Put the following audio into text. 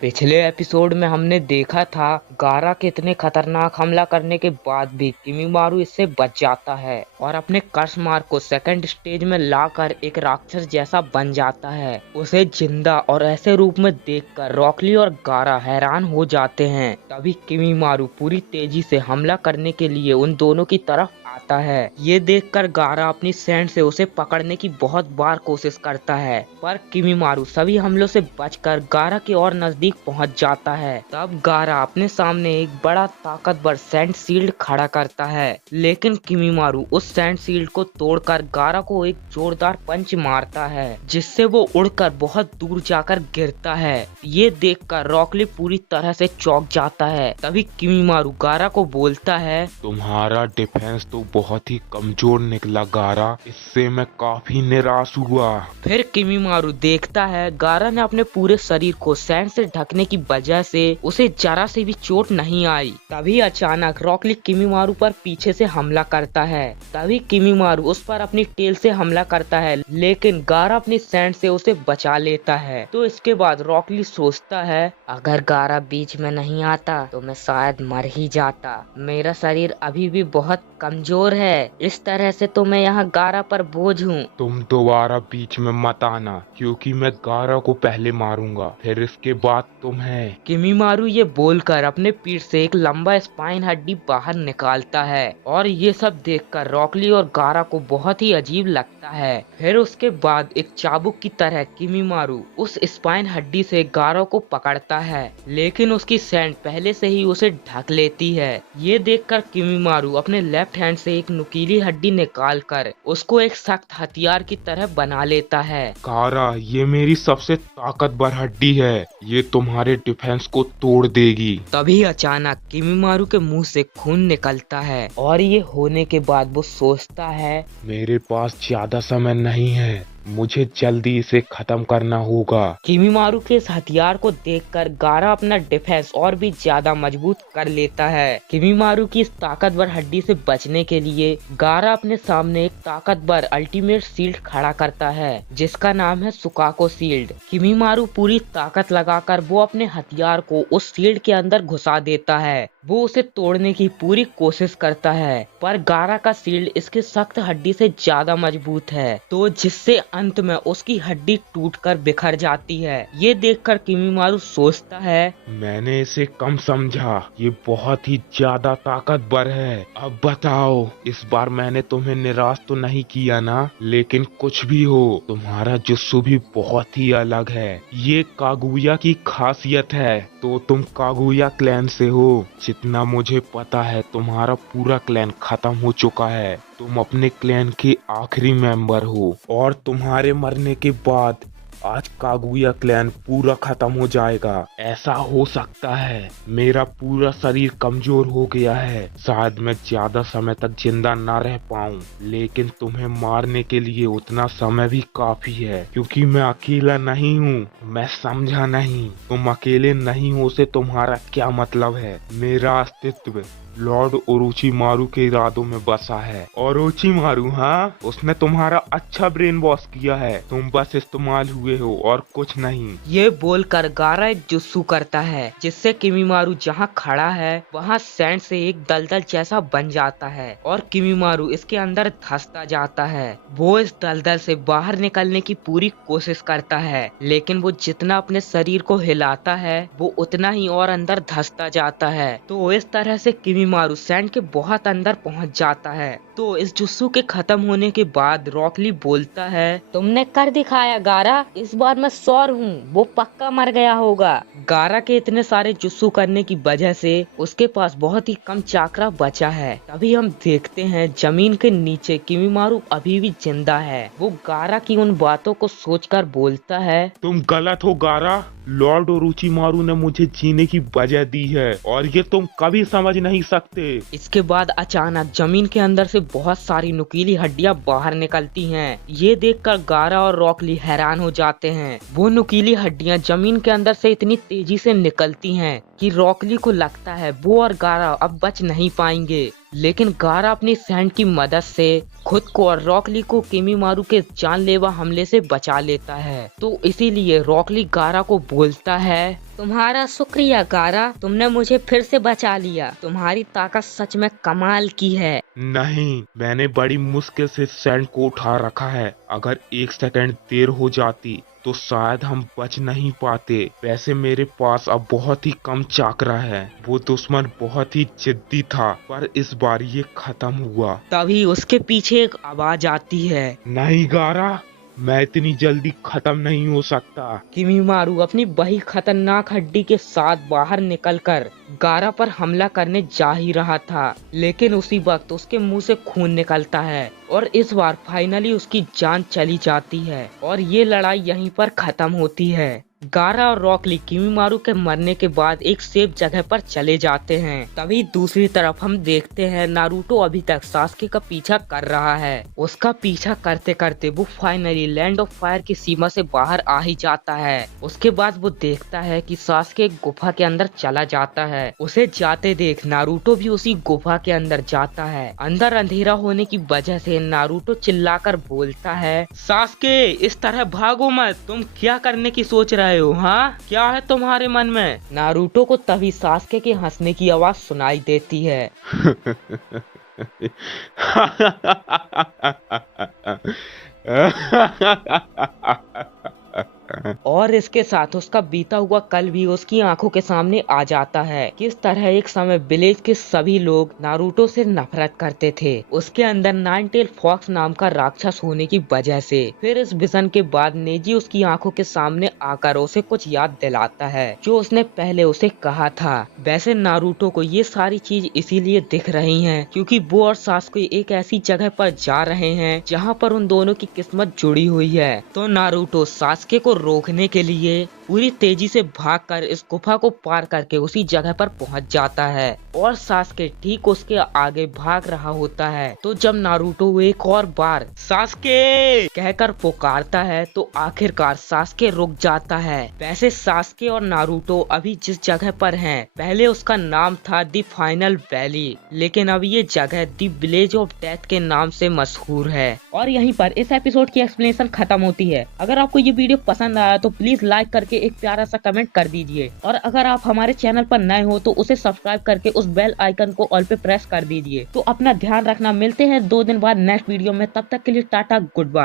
पिछले एपिसोड में हमने देखा था गारा के इतने खतरनाक हमला करने के बाद भी किमीमारू इससे बच जाता है और अपने कर्स मार्क को सेकंड स्टेज में लाकर एक राक्षस जैसा बन जाता है। उसे जिंदा और ऐसे रूप में देखकर रॉकली और गारा हैरान हो जाते हैं। तभी किमीमारू पूरी तेजी से हमला करने के लिए उन दोनों की तरफ आता है। ये देखकर गारा अपनी सैंड से उसे पकड़ने की बहुत बार कोशिश करता है, पर किमीमारू सभी हमलों से बचकर गारा के और नजदीक पहुंच जाता है। तब गारा अपने सामने एक बड़ा ताकतवर सैंड शील्ड खड़ा करता है, लेकिन किमीमारू उस सैंड शील्ड को तोड़कर गारा को एक जोरदार पंच मारता है, जिससे वो उड़कर बहुत दूर जाकर गिरता है। ये देखकर रॉकली पूरी तरह से चौंक जाता है। तभी किमीमारू गारा को बोलता है, तुम्हारा डिफेंस तो बहुत ही कमजोर निकला गारा, इससे मैं काफी निराश हुआ। फिर किमीमारू देखता है गारा ने अपने पूरे शरीर को सैंड से ढकने की वजह से उसे जरा से भी चोट नहीं आई। तभी अचानक रॉकली किमीमारू पर पीछे से हमला करता है। तभी किमीमारू उस पर अपनी टेल से हमला करता है, लेकिन गारा अपनी सैंड से उसे बचा लेता है। तो इसके बाद रॉकली सोचता है, अगर गारा बीच में नहीं आता तो मैं शायद मर ही जाता। मेरा शरीर अभी भी बहुत कमजोर है, इस तरह से तो मैं यहाँ गारा पर बोझ हूँ। तुम दोबारा बीच में मत आना, क्योंकि मैं गारा को पहले मारूंगा, फिर इसके बाद तुम्हें। किमीमारू ये बोलकर अपने पीठ से एक लंबा स्पाइन हड्डी बाहर निकालता है और ये सब देखकर रॉकली और गारा को बहुत ही अजीब लगता है। फिर उसके बाद एक चाबुक की तरह किमीमारू उस स्पाइन हड्डी से गारा को पकड़ता है, लेकिन उसकी सैंड पहले से ही उसे ढक लेती है। ये देखकर किमीमारू अपने लेफ्ट हैंड से एक नुकीली हड्डी निकालकर उसको एक सख्त हथियार की तरह बना लेता है। गारा, ये मेरी सबसे ताकतवर हड्डी है, ये तुम्हारे डिफेंस को तोड़ देगी। तभी अचानक किमीमारू के मुंह से खून निकलता है और ये होने के बाद वो सोचता है, मेरे पास ज्यादा समय नहीं है, मुझे जल्दी इसे खत्म करना होगा। किमीमारू के इस हथियार को देखकर गारा अपना डिफेंस और भी ज्यादा मजबूत कर लेता है। किमीमारू की इस ताकतवर हड्डी से बचने के लिए गारा अपने सामने एक ताकतवर अल्टीमेट शील्ड खड़ा करता है, जिसका नाम है सुकाको शील्ड। किमीमारू पूरी ताकत लगाकर वो अपने हथियार को उस शील्ड के अंदर घुसा देता है। वो उसे तोड़ने की पूरी कोशिश करता है, पर गारा का शील्ड इसके सख्त हड्डी से ज्यादा मजबूत है, तो जिससे अंत में उसकी हड्डी टूटकर बिखर जाती है। ये देखकर किमीमारू सोचता है, मैंने इसे कम समझा, ये बहुत ही ज्यादा ताकतवर है। अब बताओ, इस बार मैंने तुम्हें निराश तो नहीं किया ना? लेकिन कुछ भी हो, तुम्हारा जुस्सु भी बहुत ही अलग है, ये कागुया की खासियत है। तो तुम कागुया क्लैन से हो। जितना मुझे पता है तुम्हारा पूरा क्लैन खत्म हो चुका है, तुम अपने क्लैन के आखिरी मेंबर हो, और तुम्हारे मरने के बाद आज कागुया क्लैन पूरा खत्म हो जाएगा। ऐसा हो सकता है, मेरा पूरा शरीर कमजोर हो गया है, शायद मैं ज्यादा समय तक जिंदा ना रह पाऊं, लेकिन तुम्हें मारने के लिए उतना समय भी काफी है, क्योंकि मैं अकेला नहीं हूँ। मैं समझा नहीं, तुम अकेले नहीं हो से तुम्हारा क्या मतलब है? मेरा अस्तित्व लॉर्ड ओरोचिमारू के इरादों में बसा है। ओरोचिमारू, हाँ, उसने तुम्हारा अच्छा ब्रेन वॉश किया है, तुम बस इस्तेमाल हुए हो और कुछ नहीं। ये बोलकर गारा एक जुस्सू करता है, जिससे किमीमारू जहाँ खड़ा है वहाँ सैंड से एक दलदल जैसा बन जाता है और किमीमारू इसके अंदर धंसता जाता है। वो इस दलदल से बाहर निकलने की पूरी कोशिश करता है, लेकिन वो जितना अपने शरीर को हिलाता है वो उतना ही और अंदर धंसता जाता है। तो इस तरह से किमीमारू सैंड के बहुत अंदर पहुंच जाता है। तो इस जुस्सू के खत्म होने के बाद रॉकली बोलता है, तुमने कर दिखाया गारा, इस बार मैं श्योर हूँ वो पक्का मर गया होगा। गारा के इतने सारे जुस्सू करने की वजह से उसके पास बहुत ही कम चाकरा बचा है। तभी हम देखते हैं जमीन के नीचे किमीमारू अभी भी जिंदा है। वो गारा की उन बातों को सोचकर बोलता है, तुम गलत हो गारा, लॉर्ड ओरोचिमारू ने मुझे जीने की वजह दी है और ये तुम कभी समझ नहीं सकते। इसके बाद अचानक जमीन के अंदर से बहुत सारी नुकीली हड्डियां बाहर निकलती हैं। ये देखकर गारा और रॉकली हैरान हो जाते हैं। वो नुकीली हड्डियां जमीन के अंदर से इतनी तेजी से निकलती हैं कि रॉकली को लगता है वो और गारा अब बच नहीं पाएंगे, लेकिन गारा अपनी सैंड की मदद से खुद को और रॉक ली को किमीमारू के जानलेवा हमले से बचा लेता है। तो इसीलिए रॉक ली गारा को बोलता है, तुम्हारा शुक्रिया गारा, तुमने मुझे फिर से बचा लिया। तुम्हारी ताकत सच में कमाल की है। नहीं, मैंने बड़ी मुश्किल से सैंड को उठा रखा है। अगर 1 सेकंड देर हो जाती तो शायद हम बच नहीं पाते। वैसे मेरे पास अब बहुत ही कम चाकरा है। वो दुश्मन बहुत ही जिद्दी था, पर इस बार ये खत्म हुआ। तभी उसके पीछे एक आवाज आती है, नहीं गारा, मैं इतनी जल्दी खत्म नहीं हो सकता। किमीमारू अपनी वही खतरनाक हड्डी के साथ बाहर निकलकर गारा पर हमला करने जा ही रहा था, लेकिन उसी वक्त उसके मुंह से खून निकलता है और इस बार फाइनली उसकी जान चली जाती है और ये लड़ाई यहीं पर खत्म होती है। गारा और रॉक ली किमीमारू के मरने के बाद एक सेफ जगह पर चले जाते हैं। तभी दूसरी तरफ हम देखते हैं नारुतो अभी तक सास्के का पीछा कर रहा है। उसका पीछा करते करते वो फाइनली लैंड ऑफ फायर की सीमा से बाहर आ ही जाता है। उसके बाद वो देखता है कि सास्के एक गुफा के अंदर चला जाता है। उसे जाते देख नारुतो भी उसी गुफा के अंदर जाता है। अंदर अंधेरा होने की वजह से नारुतो चिल्लाकर बोलता है, सास्के इस तरह भागो मत, तुम क्या करने की सोच रहे हो? हाँ, क्या है तुम्हारे मन में? नारुतो को तभी सास्के के हंसने की आवाज सुनाई देती है। और इसके साथ उसका बीता हुआ कल भी उसकी आंखों के सामने आ जाता है। किस तरह एक समय विलेज के सभी लोग नारुतो से नफरत करते थे, उसके अंदर नाइन टेल फॉक्स नाम का राक्षस होने की वजह से। फिर इस विजन के बाद नेजी उसकी आंखों के सामने आकर उसे कुछ याद दिलाता है जो उसने पहले उसे कहा था। वैसे नारुतो को ये सारी चीज इसीलिए दिख रही है क्योंकि वो और सास्के एक ऐसी जगह पर जा रहे हैं जहाँ पर उन दोनों की किस्मत जुड़ी हुई है। तो नारुतो सास्के को रोकने के लिए पूरी तेजी से भागकर इस गुफा को पार करके उसी जगह पर पहुंच जाता है और सास्के ठीक उसके आगे भाग रहा होता है। तो जब नारुतो एक और बार सास्के कहकर पुकारता है तो आखिरकार सास्के रुक जाता है। वैसे सास्के और नारुतो अभी जिस जगह पर हैं, पहले उसका नाम था दी फाइनल वैली, लेकिन अब ये जगह दी विलेज ऑफ डेथ के नाम से मशहूर है। और यहीं पर इस एपिसोड की एक्सप्लेनेशन खत्म होती है। अगर आपको ये वीडियो पसंद आया तो प्लीज लाइक करके एक प्यारा सा कमेंट कर दीजिए और अगर आप हमारे चैनल पर नए हो तो उसे सब्सक्राइब करके उस बेल आइकन को ऑल पे प्रेस कर दीजिए। तो अपना ध्यान रखना, मिलते हैं 2 दिन बाद नेक्स्ट वीडियो में। तब तक के लिए टाटा, गुड बाय।